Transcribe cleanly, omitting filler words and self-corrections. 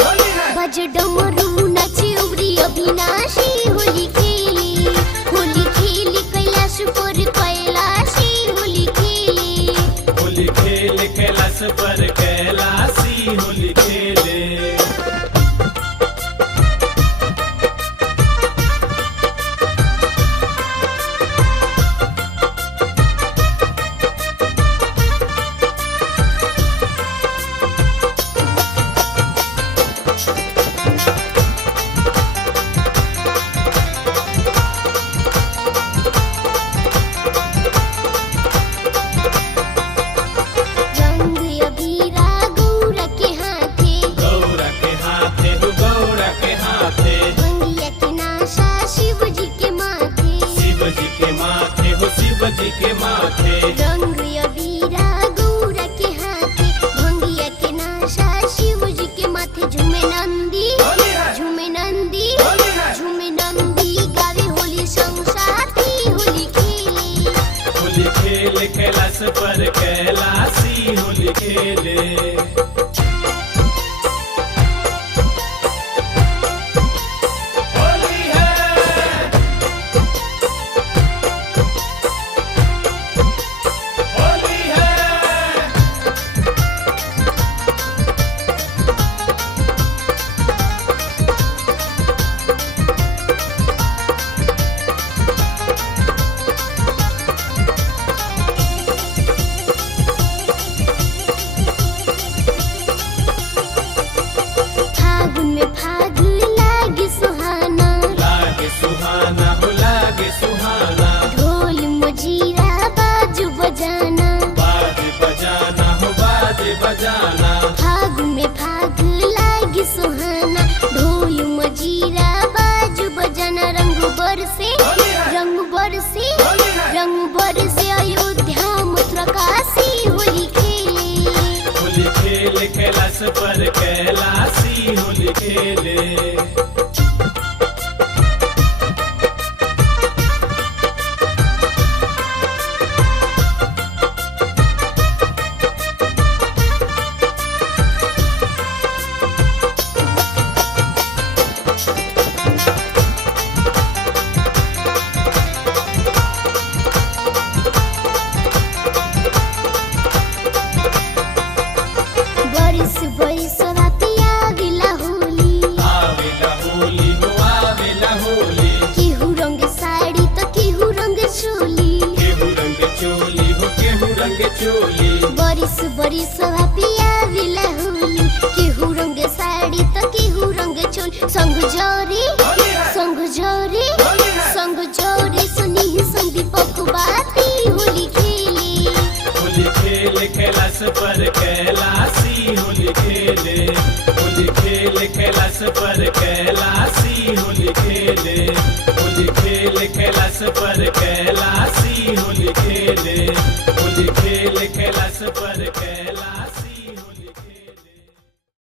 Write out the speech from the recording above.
बज डमरू नाचे उबरी अविनाशी होली खेली कैलाश पर कैलाशी होली खेल कैलाश पर कैलाशी होली खेले। जी के माथे रंग अबीरा गौरा के हाथे भंगिया के नाशा शिव जी के माथे झूमे नंदी गावे होली संग साथी होली खेले कैलाश पर कैलाशी होली खेले। ढोल मजीरा बाजू बजाना फागुन में फाग लागी सुहाना ढोल मजीरा बाजू बजाना रंग बरसे अयोध्या मथुरा काशी होली खेले कैलाश पर कैलाशी होली खेले। बरिस रातिया आवेला होली केहू रंग साड़ी तो केहू रंग चोली बरिस रातिया आवेला होली केहू रंग साड़ी तो केहू रंग चोली संग जोरे सुनी संदीप बाती होली खेले कैलाश पर कैलाशी होली खेले कैलाश पर कैलाशी होली खेले कैलाश पर कैलाशी होली खेले कैलाश पर कैलाशी होली